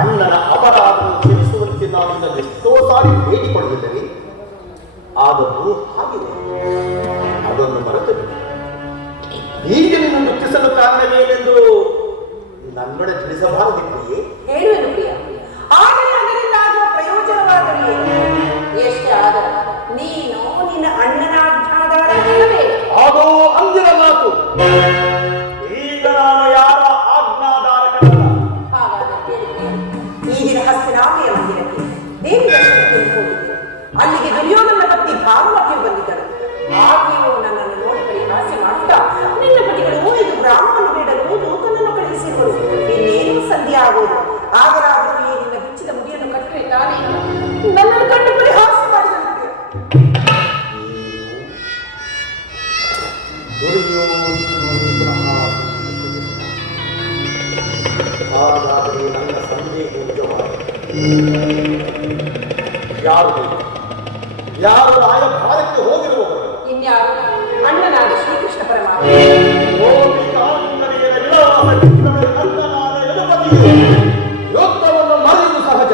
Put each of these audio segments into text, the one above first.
ಅಣ್ಣನ ಅಪರಾಧ ಕ್ಷಮಿಸುವಂತೆ ನಾವಿಂದ ಎಷ್ಟೋ ಸಾರಿ ಬೇಡಿಕೊಳ್ಳುತ್ತೇವೆ. ಆದರೂ ಹಾಗಿದೆ, ಅದನ್ನು ಮರೆತು ಈಗ ನಿನ್ನ ದುಃಖಿಸಲು ಕಾರಣವೇನೆಂದು ನನ್ನೊಡೆ ತಿಳಿಸಬಾರದಿದೆಯೇ? ಹೇಳುವೆನು ಪ್ರಿಯ, ಆದರೆ ಅದರಿಂದ ಆಗುವ ಪ್ರಯೋಜನವಾಗಲಿ ಎಷ್ಟೇ ಆದರೂ ನೀನು ನಿನ್ನ ಅಣ್ಣನ ಆಜ್ಞಾಧಾರವೇ. ಅದು ಅಂದಿನ ಮಾತು. ಈಗ ನಾನು ಯಾರ ಆಜ್ಞಾಧಾರಕನಲ್ಲ. ಹಾಗಾದರೆ ಈ ದಿನ ಹಸ್ತಿನಾಥೆಯ ಮಂದಿರಕ್ಕೆ ದೇವಿ ದರ್ಶನಕ್ಕೆ ಹೋಗಿದ್ದೆ. ಅಲ್ಲಿಗೆ ದುರ್ಯೋಧನ ಪತ್ನಿ ಭಾನುಮತಿ ಹಾಗೆಯೂ ನನ್ನನ್ನು ನೋಡಿ ಪರಿಹಾಸ್ಯ ಮಾಡ್ತಾ ನಿನ್ನ ಪತಿಗಳು ಇದು ಗ್ರಾಮವನ್ನು ಬಿಡಲು ದೂತನನ್ನು ಕಳುಹಿಸಿದರು. ಇನ್ನೇನು ಸಂಧ್ಯೆ ಆಗೋದು. ಆಗಲಾದರೂ ಈ ನಿನ್ನ ಬಿಚ್ಚಿದ ಮುಡಿಯನ್ನು ಕಟ್ಟರೆ ತಾನೇ ನನ್ನನ್ನು ಕಂಡು ಪರಿಹಾಸ್ಯ ಮಾಡಿದಂತೆ. ಹಾಗಾದರೆ ನನ್ನ ಸಂದೇಹ ನಿಜವಾಯಿತು. ಯಾರು ರಾಯಭಾರಕ್ಕೆ ಹೋಗಿರುವವರು? ಇನ್ಯಾರು? ಅಣ್ಣನಾದ ಶ್ರೀಕೃಷ್ಣ ಪರಮಾತ್ಮ. ಯೋಗವನ್ನು ಮರೆಯುವುದು ಸಹಜ.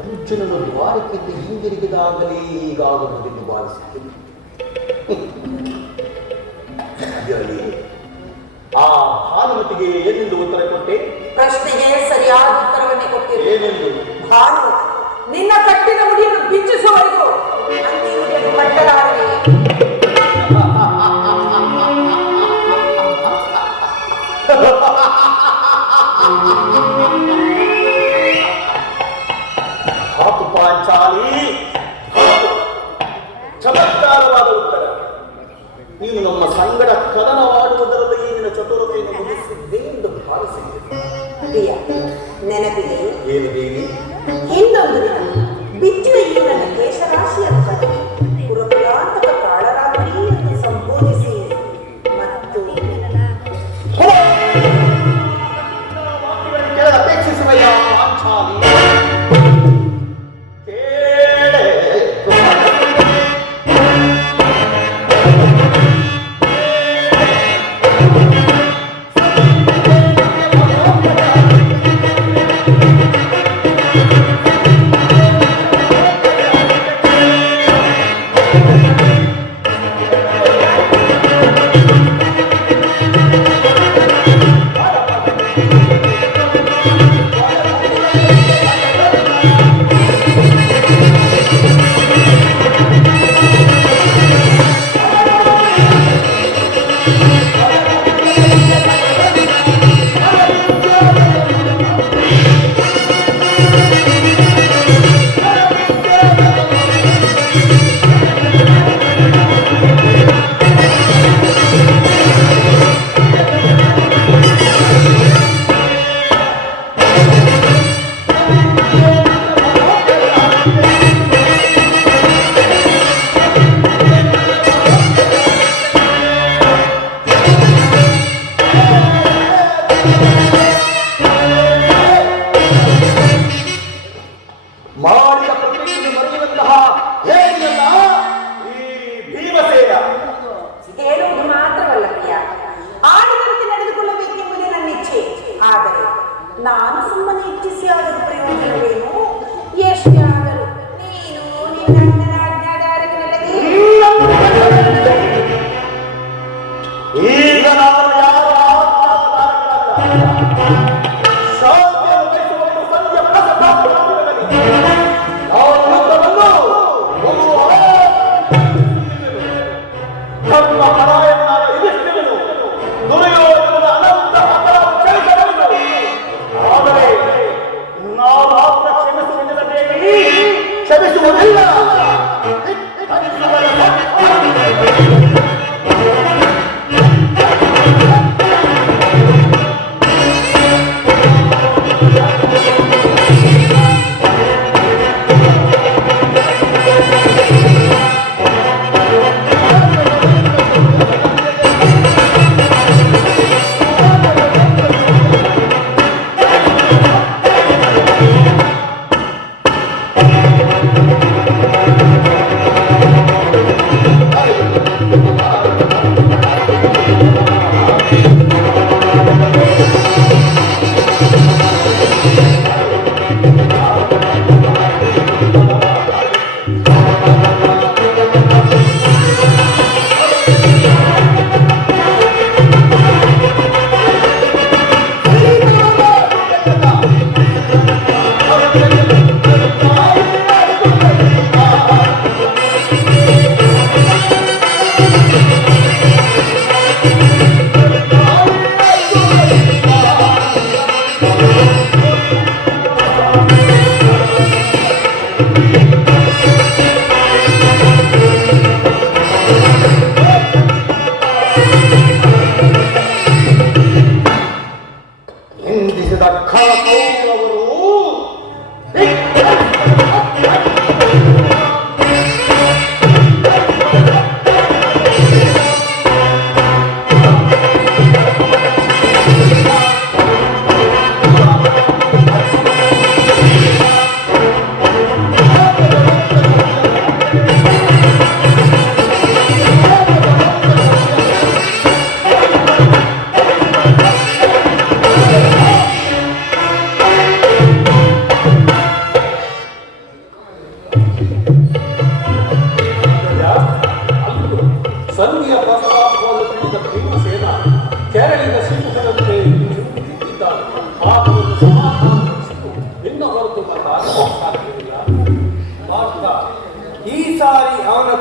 ಅರ್ಜುನನು ದ್ವಾರಕ್ಕಿಂದ ಹಿಂದಿರುಗಿದಾಗಲೇ ಹೀಗಾಗುವುದೆಂದು ಭಾವಿಸುತ್ತೇನೆ. ಅದರಲ್ಲಿ ಆ ಭಾನುಮತಿಗೆ ಏನೆಂದು ಉತ್ತರ ಕೊಟ್ಟೆ? ಪ್ರಶ್ನೆಗೆ ಸರಿಯಾದ ಉತ್ತರವನ್ನೇ ಕೊಟ್ಟಿರು. ಏನೆಂದು? ಭಾನು, ನಿನ್ನ ಕಟ್ಟಿದ ಮುಡಿಯನ್ನು ಬಿಚ್ಚಿಸುವವರೆಗೂ ನಂದಿ ಮುಡಿಯನ್ನು ಕಟ್ಟಲಾರದೆ. ಹಾಕು ಪಾಂಚಾಲಿ, ಚಮತ್ಕಾರವಾದ ಉತ್ತರ. ನೀನು ನಮ್ಮ ಸಂಗಡ ಕದನವಾಡುವುದರಲ್ಲಿ ಏನಿನ ಚತುರತೆಯನ್ನು ಮುಗಿಸಿದ್ದೆ ಎಂದು ಭಾವಿಸಿದ್ದೆ. ಪ್ರಿಯ, ನೆನಪಿದೆ ಏನು ದೇವಿ? ಹಿಂದೊಂದು ದಿನ ಬಿಚ್ಚಿದ ಈ ನನ್ನ ಕೇಶರಾಶಿಯನ್ನು ಕಟ್ಟಿ ಪುರಪುರಾಂತಕ ಕಾಳರಾತ್ರಿಯನ್ನು ಸಂಬೋಧಿಸಿ ಮತ್ತು ಅಪೇಕ್ಷಿಸುವ ಪಾಂಚಾಲಿ ನಾನು ಸುಮ್ಮನೆ ಇಚ್ಛಿಸಿ ಆದರೂ ಪ್ರಯೋಜನವೇನು? ಎಷ್ಟೇ ಆದರೂ ನೀನು ನಿನ್ನ ಅಣ್ಣನ ಆಜ್ಞಾಧಾರಕನಲ್ಲದೆ. ಈಗ ನಾನು ಯಾರ ಆಜ್ಞಾಧಾರಕನಲ್ಲ. ಶಾಂತಿಯನ್ನು ಬಯಸುವವರು ಸಂಜೆ ಪ್ರಸನ್ನಾಗಿ ನಾವು ಯುದ್ಧವನ್ನು ನಮ್ಮ ಪರಾಯಣನಾದ ಯುಧಿಷ್ಠಿರನು ದುರ್ಯೋಧನನ ಅನಂತ ಅಪರಾಧ ಕ್ಷಮಿಸಬಹುದು. ಆದರೆ ನಾವು ಮಾತ್ರ ಕ್ಷಮಿಸುವುದಿಲ್ಲ.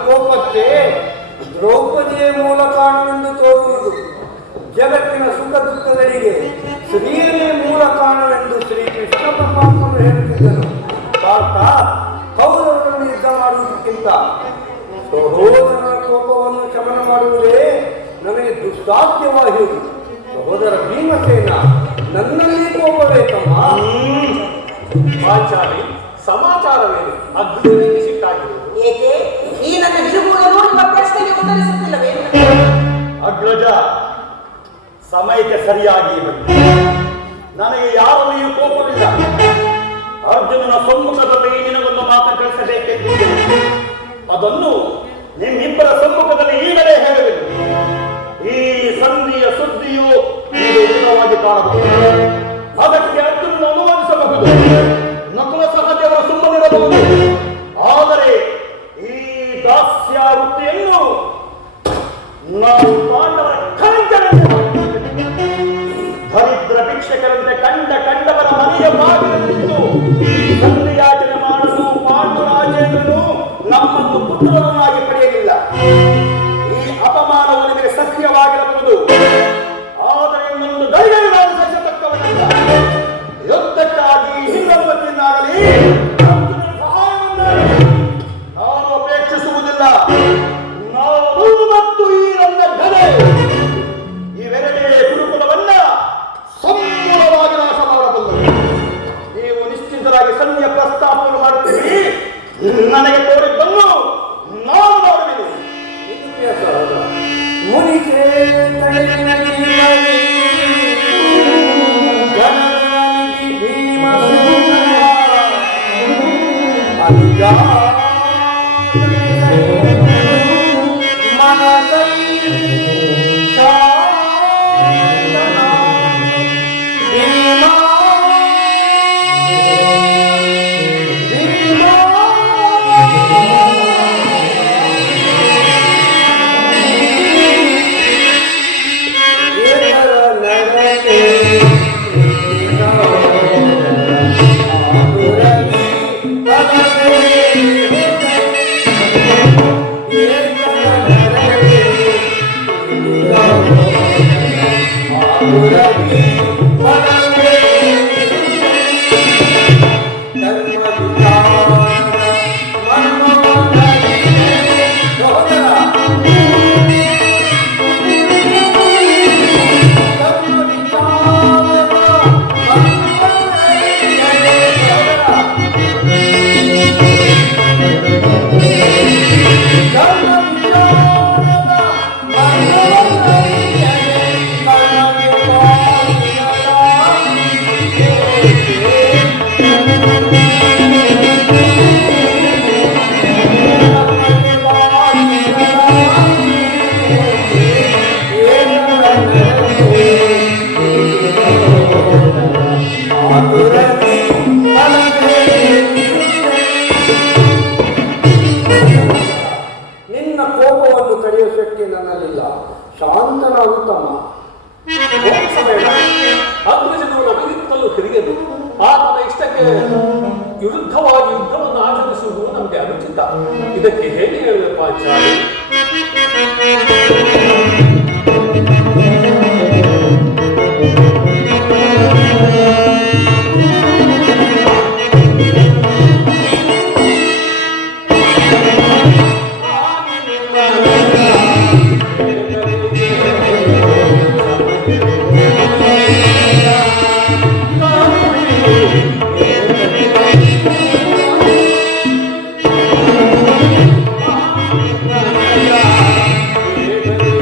ಕೋಪಕ್ಕೆ ದ್ರೌಪದಿಯೇ ಮೂಲ ಕಾರಣವೆಂದು ತೋರುವುದು. ಜಗತ್ತಿನ ಸುಖ ದುಃಖಗಳಿಗೆ ಸ್ತ್ರೀಯೇ ಮೂಲ ಕಾರಣವೆಂದು ಶ್ರೀಕೃಷ್ಣ ಪರಮಾತ್ಮನು ಹೇಳುತ್ತಿದ್ದನು. ಪಾರ್ಥ, ಕೌರವರನ್ನು ಯುದ್ಧ ಮಾಡುವುದಕ್ಕಿಂತ ಸಹೋದರನ ಕೋಪವನ್ನು ಶಮನ ಮಾಡುವುದೇ ನಮಗೆ ದುಸ್ಸಾಧ್ಯವಾಗಿರುವುದು. ಸಹೋದರ ಭೀಮಸೇನ, ನನ್ನಲ್ಲಿ ಕೋಪ ಬೇಕಮ್ಮ. ಪಾಂಚಾಲಿ, ಸಮಾಚಾರವೇನು? ಅಗ್ನಿಗೆ ಸಿಟ್ಟಾಗಿರುವುದು ಏಕೆ? ಈ ನನ್ನ ಬಿರುಗುಗಳು ನಿಮ್ಮ ಪ್ರಶ್ನೆಗೆ ಉತ್ತರಿಸುತ್ತಿಲ್ಲವೇನು? ಅಗ್ರಜ, ಸಮಯಕ್ಕೆ ಸರಿಯಾಗಿ ಬಂತು. ನನಗೆ ಯಾರಲ್ಲಿಯೂ ಕೋಪವಿಲ್ಲ. ಅರ್ಜುನನ ಸಮ್ಮುಖದಲ್ಲಿ ನಿನಗೊಂದು ಮಾತು ಕಳಿಸಬೇಕೆಂದು ಅದನ್ನು ನಿಮ್ಮಿಬ್ಬರ ಸಮ್ಮುಖದಲ್ಲಿ ಈಗಲೇ ಹೇಳಬೇಕು. ಈ ಸಂಧಿಯ ಸುದ್ದಿಯು ದೃಢವಾಗಿ ಕಾಣಬಹುದು. ಅದಕ್ಕೆ ಅರ್ಜುನನ್ನು ಅನುವಾದಿಸಬಹುದು. ನಕುಲ ಸಹದೇವರ ಸುಮ್ಮನಿರಬಹುದು. ಆದರೆ ಈ ದಾಸ್ಯ ವೃತ್ತಿಯನ್ನು ನಾವು ಪಾಂಡವರ ಕಳಂಕವೆಂದು ದರಿದ್ರ ಭಿಕ್ಷಕರಂತೆ ಕಂಡವರ ಮನೆಯ ಬಾಗಿಲು ಸಂಧಿಯಾಚನೆ ಮಾಡಲು ಪಾಂಡುರಾಜೇಂದ್ರನು ನಮ್ಮನ್ನು ಪುತ್ರರನ್ನಾಗಿ ಪಡೆಯಲಿಲ್ಲ. ಈ ಅಪಮಾನವು ನಿಮಗೆ ಸತ್ಯವಾಗಿರಬಹುದು. ಆದರೆ ಇನ್ನೊಂದು ಧೈರ್ಯ ನಾವು ಸಹಿಸತಕ್ಕವನಲ್ಲ. ಯುದ್ಧಕ್ಕಾಗಿ ಹಿಂದವತ್ತಿನಾಗಲಿ ಸಹಾಯವನ್ನಾಗಲಿ ನಾನು ಅಪೇಕ್ಷಿಸುವುದಿಲ್ಲ. ನಾವು ಮತ್ತು ಈ ನನ್ನ ಗದೆ ಇವೆರಡೇ ಗುರುಕುಲವನ್ನ ಸಂಪೂರ್ಣವಾಗಿ ನಾಶ ಮಾಡಬಲ್ಲರು. ನೀವು ನಿಶ್ಚಿತರಾಗಿ ಸನ್ನಿಯ ಪ್ರಸ್ತಾಪವನ್ನು ಮಾಡುತ್ತೀರಿ. ನನಗೆ ತೋರಿದ್ದನ್ನು ನಾನು ಮಾಡುವೆನು. ನಿನ್ನ ಕೋಪವನ್ನು ಕಳೆಯುವ ಶಕ್ತಿ ನನ್ನಲ್ಲಿಲ್ಲ. ಶಾಂತನಾಗುತ್ತಮ್ಮ. ಅಗ್ರಜನು ನಮಗಿಂತಲೂ ಹಿರಿಯದು. ಆತನ ಇಷ್ಟಕ್ಕೆ ವಿರುದ್ಧವಾಗಿ ಯುದ್ಧವನ್ನು ಆಚರಿಸುವುದು ನಮಗೆ ಅನುಚಿತ. ಇದಕ್ಕೆ ಹೇಗೆ ಹೇಳಬೇಕು ಆಚಾರ್ಯ? Thank you.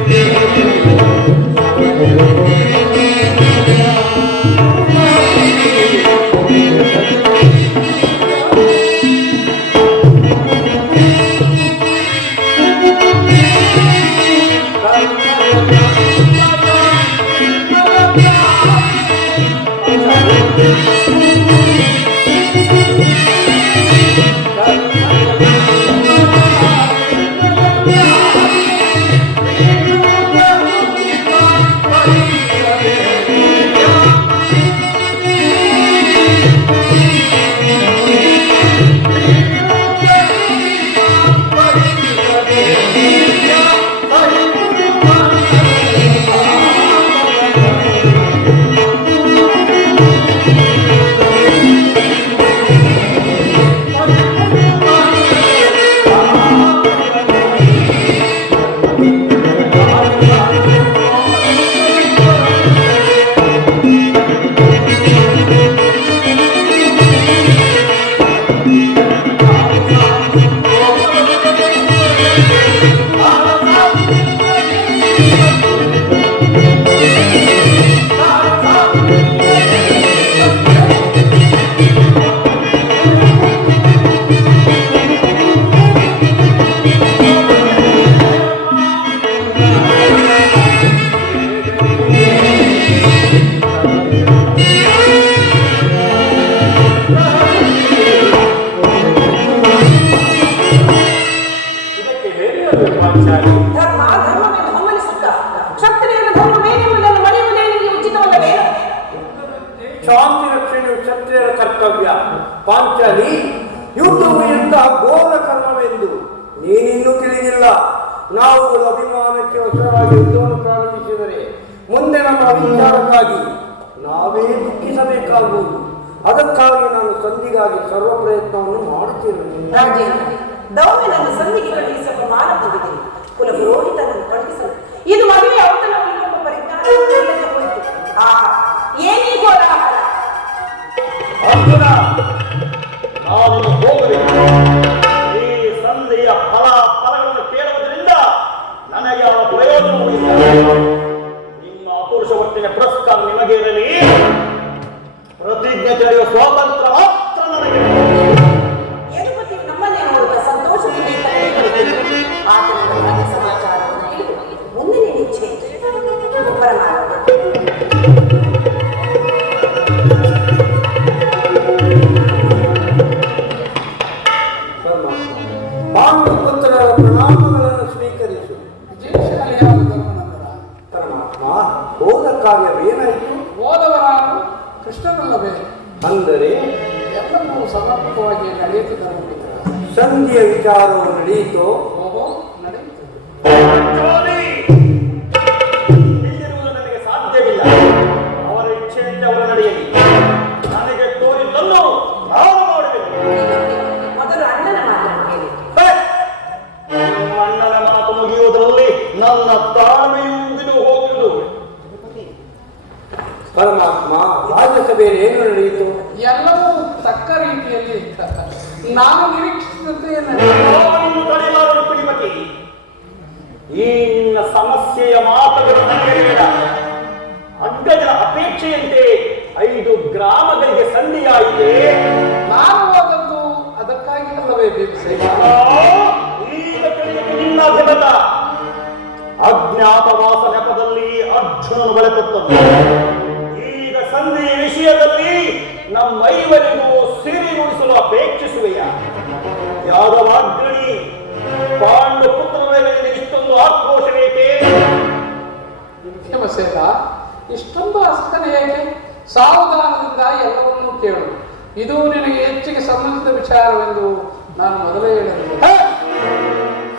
ಯುದ್ಧವು ಎಂತಹ ಘೋರ ಕರ್ಮವೆಂದು ನೀನಿನ್ನೂ ತಿಳಿದಿಲ್ಲ. ನಾವುಗಳು ಅಭಿಮಾನಕ್ಕೆ ವಶರಾಗಿ ಯುದ್ಧವನ್ನು ಪ್ರಾರಂಭಿಸಿದರೆ ಮುಂದೆ ನಮ್ಮ ವಿಚಾರಕ್ಕಾಗಿ ನಾವೇ ದುಃಖಿಸಬೇಕಾಗುವುದು. ಅದಕ್ಕಾಗಿ ನಾನು ಸಂಧಿಗಾಗಿ ಸರ್ವ ಪ್ರಯತ್ನವನ್ನು ಮಾಡುತ್ತಿರುವೆ. ರಾಜೇಂದ್ರ, ದೌಮ್ಯನನ್ನು ಸಂಧಿಗೆ ಕಳುಹಿಸುವ ಮಾನ ಹೊಂದಿದೆ. ಕುಲಪುರೋಹಿತನನ್ನು ಕಳುಹಿಸಲು ಇದು ಮದುವೆ ಔತಣವನ್ನು ಎಂಬ ಪರಿಜ್ಞಾನವಿಲ್ಲದೆ ಹೋಯಿತು. ಏನೀ ಘೋರಾಹಲ! ಅರ್ಜುನ, ನಾನು ಹೋಗಬೇಕು. ಈ ಸಂಧಿಯ ಫಲಗಳನ್ನು ಕೇಳುವುದರಿಂದ ನನಗೆ ಯಾವ ಪ್ರಯೋಜನವೂ ಇಲ್ಲ. ನಿಮ್ಮ ಅಪುರುಷವರ್ತಿನ ಪುರಸ್ಕಾರ ನಿಮಗೆ ಇರಲಿ. ಪ್ರತಿಜ್ಞೆ ತೆರೆಯುವ ಸ್ವಾತಂತ್ರ್ಯ ಮಾತ್ರ ನನಗೆ. ಯದುಪತಿ ನಮ್ಮನ್ನೇ ನೋಡುವ ಸಂತೋಷದಿಂದ ಆತನ ರಾಜ್ಯ ಸಮಾಚಾರವನ್ನು ತಿಳಿದು ಮುಂದಿನ ನಿಶ್ಚಯ ಪಾಂಡುಪುತ್ರರ ಪ್ರಣಾಮಗಳನ್ನು ಸ್ವೀಕರಿಸು. ಪರಮಾತ್ಮ, ಹೋದ ಕಾರ್ಯವೇನಾಯಿತು? ಹೋದವರಾರು ಕೃಷ್ಣನಲ್ಲವೇ? ಅಂದರೆ ಎಲ್ಲವೂ ಸಮರ್ಪಕವಾಗಿ ನಡೆಯುತ್ತಿದ್ದರು. ಸಂಧಿಯ ವಿಚಾರವು ನಡೆಯಿತು. ಓಹೋ, ನಡೆಯುತ್ತದೆ. ಇಲ್ಲಿರುವುದು ನನಗೆ ಸಾಧ್ಯವಿಲ್ಲ. ಅವರ ಇಚ್ಛೆಯಿಂದ ಅವರು ನಡೆಯಲಿ. ನನಗೆ ತೋರಿದ್ದನ್ನು ನಾನು ಮಾಡಬೇಕು. ಮೊದಲು ಅಣ್ಣನ ಮಾತನ್ನು ಕೇಳಿ. ನಿಮ್ಮ ಅಣ್ಣನ ಮಾತು ಮುಗಿಯುವುದರಲ್ಲಿ ನನ್ನ ತಾಳ್ಮೆಯು ಮುಗಿದು ಹೋಗುವುದು. ಪರಮಾತ್ಮ, ರಾಜ್ಯಸಭೆಯಲ್ಲಿ ಏನು ನಡೆಯಿತು? ಎಲ್ಲವೂ ತಕ್ಕ ರೀತಿಯಲ್ಲಿ ನಾನು ನಿರೀಕ್ಷಿಸಿದಂತೆ ಯಾವನ್ನು ತಡೆಯಲಾರರು ಪಿಡಿಮತಿ. ಈ ನಿನ್ನ ಸಮಸ್ಯೆಯ ಮಾತುಗಳು ನನಗೆ ಬೇಡ. ಅಗ್ಗಜನ ಅಪೇಕ್ಷೆಯಂತೆ 5 ಗ್ರಾಮಗಳಿಗೆ ಸಂಧಿಯಾಯಿತೆ. ನಾನು ಹೋದದ್ದು ಅದಕ್ಕಾಗಿ ಅಲ್ಲವೇ ಭೀಮಸೇನ? ಈಗ ತಿಳಿಯಿತು ನಿನ್ನ ಅಭಿಮತ. ಅಜ್ಞಾತವಾಸ ನೆಪದಲ್ಲಿ ಅರ್ಜುನನು ಬಳೆಕೊಟ್ಟದ್ದು. ಈಗ ಸಂಧಿ ವಿಷಯದಲ್ಲಿ ನಮ್ಮೈವರಿಗೂ ಸಿರಿ ಉಳಿಸಲು ಅಪೇಕ್ಷಿಸುವೆಯ? ಯಾದವಾಗ್ರಣಿ ಪಾಂಡು ಪುತ್ರರ ಮೇಲೆ ಇಷ್ಟೊಂದು ಆಕ್ರೋಶ ಬೇಕೆ? ಭೀಮಸೇನ, ಇಷ್ಟೊಂದು ಅಸಹನೆ ಹೇಗೆ? ಸಾವಧಾನದಿಂದ ಎಲ್ಲವನ್ನೂ ಕೇಳು. ಇದು ನಿನಗೆ ಹೆಚ್ಚಿಗೆ ಸಂಬಂಧಿಸಿದ ವಿಚಾರವೆಂದು ನಾನು ಮೊದಲೇ ಹೇಳಿದೆ.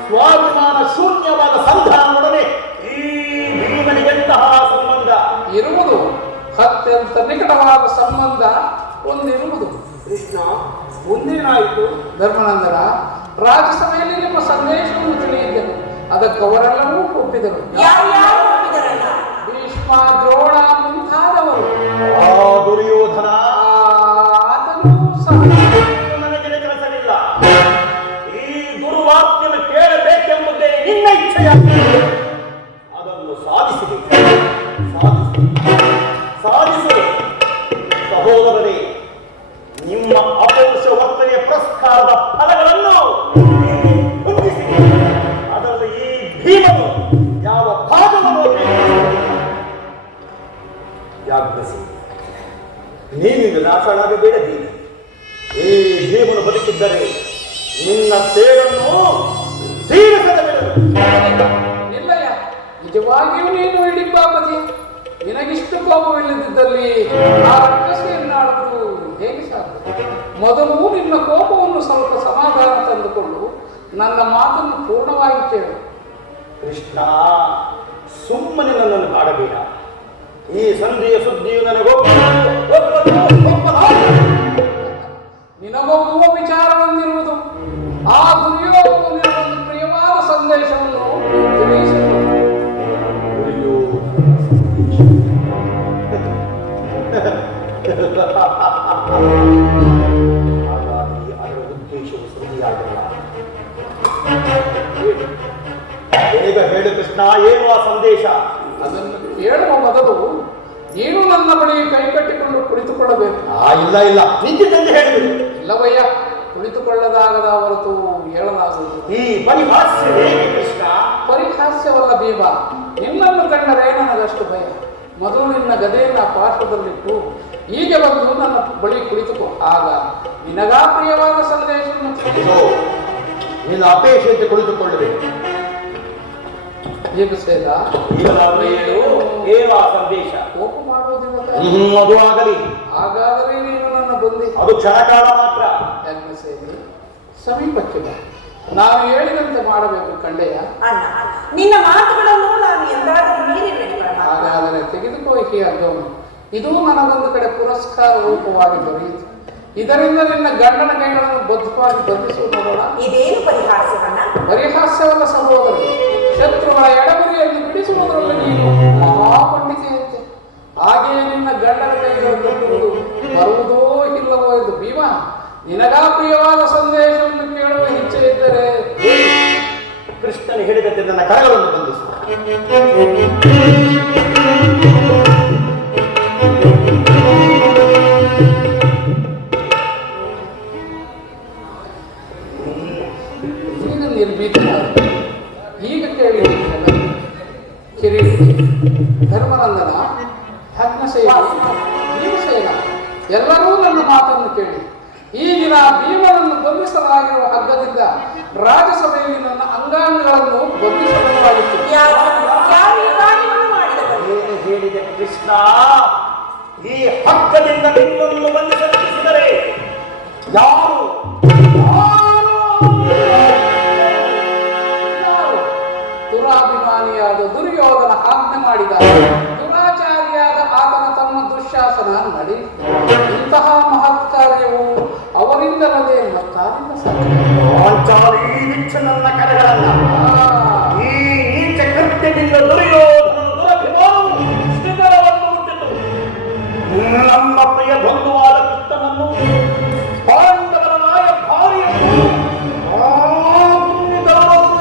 ಸ್ವಾಭಿಮಾನ ಶೂನ್ಯವಾದ ಸಂಧಾನದೊಡನೆ ಈ ಭೀಮನಿಗೆಂತಹ ಸಂಬಂಧ ಇರುವುದು ಅತ್ಯಂತ ನಿಕಟವಾದ ಸಂಬಂಧ ಒಂದಿರುವುದು. ಕೃಷ್ಣ, ಮುಂದೇನಾಯಿತು? ಧರ್ಮನಂದನ, ರಾಜ್ಯಸಭೆಯಲ್ಲಿ ನಿಮ್ಮ ಸಂದೇಶವನ್ನು ತಿಳಿಯಿದ್ದೆನು. ಅದಕ್ಕೆ ಅವರೆಲ್ಲರೂ ಒಪ್ಪಿದರು. ಯಾರ್ಯಾರು ಒಪ್ಪಿದರಲ್ಲ? ಭೀಷ್ಮ, ದ್ರೋಣ ಮುಂತಾದವರು. ಆ ದುರ್ಯೋಧನ ಆತನೂ ಸಹ. ನನಗೆ ಕೆಲಸವಿಲ್ಲ. ಈ ದುರ್ವಾಕ್ಯವನ್ನು ಕೇಳಬೇಕೆಂಬುದೇ ನಿನ್ನ ಇಚ್ಛೆಯಾಗಿದೆ. ಅದನ್ನು ಸಾಧಿಸಿದೆ. ಸಾಧಿಸು ಸಹೋದರರೇ. ನಿಮ್ಮ ಅಪೌರುಷ ವರ್ತನೆಯ ಪುರಸ್ಕಾರದ ಫಲಗಳನ್ನು ಹೊಂದಿಸಿ. ಅದರಲ್ಲಿ ಈ ಭೀಮನು ಯಾವ ಭಾಗವನ್ನು ಜಾಗೃತಿ. ನೀನಿಂದ ನಾಶನಾಗಬೇಡದೀನಿ. ಈ ಭೀಮನು ಬದುಕಿದ್ದರೆ ನಿನ್ನ ಸೇಡನ್ನು ತೀರಿಸದ ನಿಲ್ಲಯ್ಯ, ನಿಜವಾಗಿಯೂ ನೀನು ಹಿಡಿಪಾಪತಿ. ನಿನಗಿಷ್ಟು ಕೋಪವಿಲ್ಲದಿದ್ದಲ್ಲಿ ಆ ರಕ್ಕಸೆಯನ್ನಾಡುವುದು ಹೇಗೆ ಸಾಧ್ಯ? ಮೊದಲು ನಿನ್ನ ಕೋಪವನ್ನು ಸ್ವಲ್ಪ ಸಮಾಧಾನ ತಂದುಕೊಂಡು ನನ್ನ ಮಾತನ್ನು ಪೂರ್ಣವಾಗಿ ಕೇಳು. ಕೃಷ್ಣ, ಸುಮ್ಮನೆ ನನ್ನನ್ನು ಕಾಡಬೇಡ. ಈ ಸಂಧಿಯ ಸುದ್ದಿಯು ನಿನಗೊಬ್ಬುವ ವಿಚಾರವೊಂದಿರುವುದು. ಆ ದುರ್ಯೋಧನನಿಗೊಂದು ಪ್ರಿಯವಾದ ಸಂದೇಶವನ್ನು ತಿಳಿಸಿದರು. ಹಾಗಾಗಿ ಅದರ ಉದ್ದೇಶವು ಸರಿಯಾಗಿಲ್ಲ. ಬೇಗ ಹೇಳು ಕೃಷ್ಣ, ಏನು ಆ ಸಂದೇಶ? ಅದನ್ನು ಕೇಳುವ ಮೊದಲು ನೀನು ನನ್ನ ಬಳಿ ಕೈಕಟ್ಟಿಕೊಂಡು ಕುಳಿತುಕೊಳ್ಳಬೇಕು. ಇಲ್ಲ ನಿಂತಿದ್ದಂತೆ ಹೇಳಿಬಿಡು. ಇಲ್ಲವಯ್ಯ, ಕುಳಿತುಕೊಳ್ಳದಾಗದ ಹೊರತು ಹೇಳಲಾಗುವುದು. ಈ ಪರಿಹಾಸ್ಯ ಹೇಗೆ ಕೃಷ್ಣ? ಪರಿಹಾಸ್ಯವಲ್ಲ ಭೀಮ. ನಿನ್ನನ್ನು ಕಂಡರೆ ನನಗಷ್ಟು ಭಯ. ಮೊದಲು ನಿನ್ನ ಗದೆಯನ್ನು ಪಾರ್ಶ್ವದಲ್ಲಿಟ್ಟು ಹೀಗೆ ಬಂದು ನನ್ನ ಬಳಿ ಕುಳಿತುಕೋ. ಆಗ ನಿನಗಾ ಪ್ರಿಯವಾದ ಸಂದೇಶವನ್ನು ತಿಳಿಸು. ನಿನ್ನ ಅಪೇಕ್ಷೆಯಂತೆ ಕುಳಿತುಕೊಳ್ಳಬೇಕು. ಹೇಗೆ ಸೇದ ಏನು ಆ ಸಂದೇಶ? ಕೋಪ ಮಾಡುವುದಿಲ್ಲ. ಅದು ಆಗಲಿ. ಹಾಗಾದರೆ ನೀನು ನನ್ನ ಬಂದಿ. ಅದು ಕ್ಷಣಕಾಲ ಮಾತ್ರ. ಯಾಕೆ ಸೇವೆ ಸಮೀಪಕ್ಕೆ ಬಾ. ನಾನು ಹೇಳಿದಂತೆ ಮಾಡಬೇಕು ಕಂಡೆಯ. ಅಣ್ಣ, ನಿನ್ನ ಮಾತುಗಳನ್ನು ನಾನು ಎಂದಾದರೂ ಮೀರಿದ್ದೇನೆ ಪರಮಾತ್ಮ. ಹಾಗಾದರೆ ತೆಗೆದುಕೋ ಈ ಅರ್ಧವನ್ನು. ಇದು ನನಗೊಂದು ಕಡೆ ಪುರಸ್ಕಾರ ರೂಪವಾಗಿ ದೊರೆಯಿತು. ಇದರಿಂದ ನಿನ್ನ ಗಂಡನ ಕೈಗಳನ್ನು ಬದ್ಧವಾಗಿ ಬಂಧಿಸುವುದಲ್ಲ. ಇದೇನು ಪರಿಹಾಸವನ್ನ? ಪರಿಹಾಸ್ಯವಲ್ಲ ಸಹೋದರಿ. ಶತ್ರುಗಳ ಎಡಗುರಿಯನ್ನು ಬಿಡಿಸುವುದರಲ್ಲಿ ನೀನು ಮಹಾಪಂಡಿತೆಯಂತೆ. ಹಾಗೆಯೇ ನಿನ್ನ ಗಂಡನ ಕೈಗಳು ಕಟ್ಟುವುದು ಬರುವುದೋ ಇಲ್ಲವೋ ಎಂದು ಭೀಮ, ನಿನಗಾ ಪ್ರಿಯವಾದ ಸಂದೇಶವನ್ನು ಕೇಳುವ ಇಚ್ಛೆ ಇದ್ದರೆ ಕೃಷ್ಣನು ಹೇಳಿದಂತೆ ನನ್ನ ಕರಗಳನ್ನು ಬಂಧಿಸು. ಈಗ ನಿರ್ಭೀತ ಈಗ ಕೇಳಿ ಕಿರೀಟ ಧರ್ಮನಂದನ ಭಗ್ನಸೇನ ಭೀಮಸೇನ ಎಲ್ಲರೂ ನನ್ನ ಮಾತನ್ನು ಕೇಳಿ. ಈ ದಿನ ಭೀಮನನ್ನು ಬಂಧಿಸಲಾಗಿರುವ ಹಗ್ಗದಿಂದ ರಾಜಸಭೆಯಲ್ಲಿ ನನ್ನ ಅಂಗಾಂಗಗಳನ್ನು ಬಂಧಿಸಲಾಗಿತ್ತು. ಏನು ಹೇಳಿದೆ ಕೃಷ್ಣ? ಈ ಹಕ್ಕದಿಂದ ನಿನ್ನನ್ನು ಬಂಧಿಸಿದರೆ ಯಾರು ದುರಾಭಿಮಾನಿಯಾದ ದುರ್ಯೋಧನ ಆಜ್ಞೆ ಮಾಡಿದ ದುರಾಚಾರಿಯಾದ ಆತನ ತಮ್ಮ ದುಶ್ಯಾಸನ ನಡಿ. ಇಂತಹ ಮಹತ್ ಕಾರ್ಯವು ಅವರಿಂದಲದೇ ಮತ್ತಾರಿಂದ ಸಾಧ್ಯ. ನನ್ನ ಕರೆಗಳನ್ನ ಈ ನೀಚ ಕೃತ್ಯದಿಂದ ದುರ್ಯೋಧನ ದುರಭಿಮಾನವು ಶಿಖರವನ್ನು ಮುಟ್ಟಿತು. ನಮ್ಮ ಪ್ರಿಯ ಬಂಧುವಾದ ಕೃಷ್ಣನನ್ನು ಪಾಂಡವರ ನಾಯ ಭಾರ್ಯವನ್ನು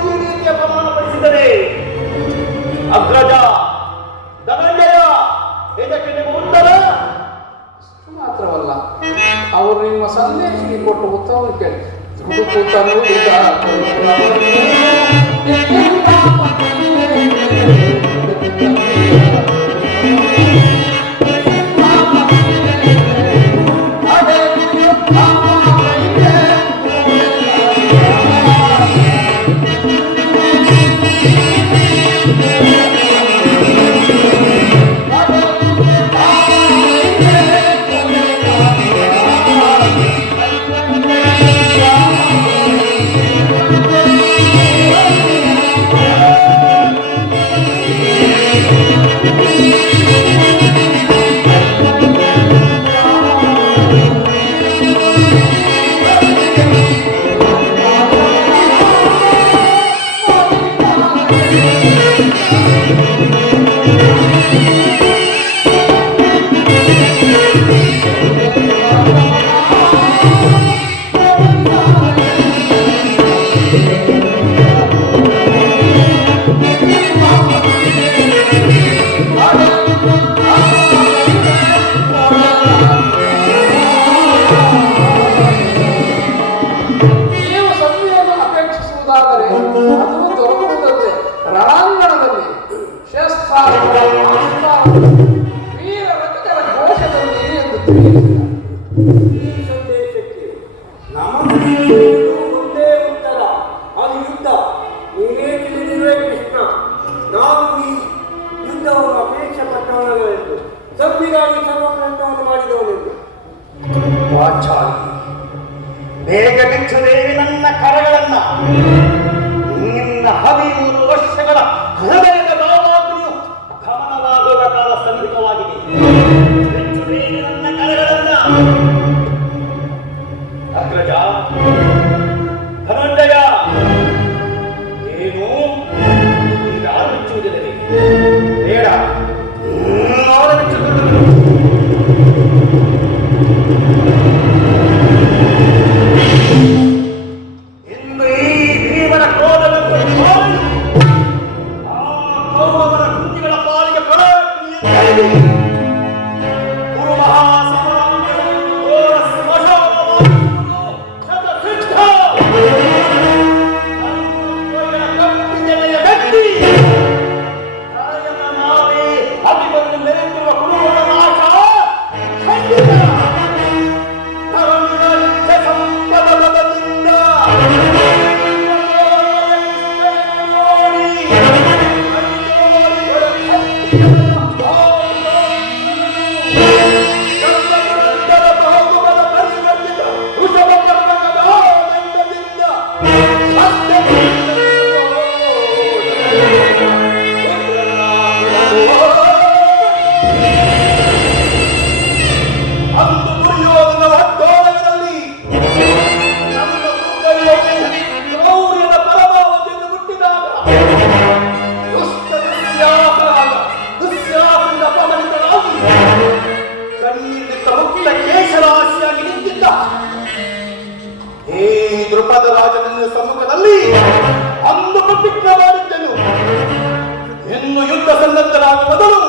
ಈ ರೀತಿಯ ಪ್ರಮಾಣಪಡಿಸಿದರೆ ಅಗ್ರಜ ಧನಂಜಯ, ಇದಕ್ಕೆ ನಿಮ್ಮ ಉತ್ತರ? ಅಷ್ಟು ಮಾತ್ರವಲ್ಲ, ಅವರು ನಿಮ್ಮ ಸಂದೇಶಕ್ಕೆ ಕೊಟ್ಟು ಉತ್ತರವನ್ನು ಕೇಳಿ ಬೇಗ ಬಿಚ್ಚುದೇವಿ ನನ್ನ ಕರಗಳನ್ನ. ನಿನ್ನ 13 ವರ್ಷಗಳ ಹೃದಯದ ಭಾವಾಗ್ನಿಯು ಗಮನ ರಾಜನ ಸಮ್ಮುಖದಲ್ಲಿ ಅಂದು ಪ್ರತಿಜ್ಞೆ ಮಾಡಿದ್ದೆನು. ಇನ್ನು ಯುದ್ಧ ಸನ್ನದ್ಧರಾಗುವ ಮೊದಲು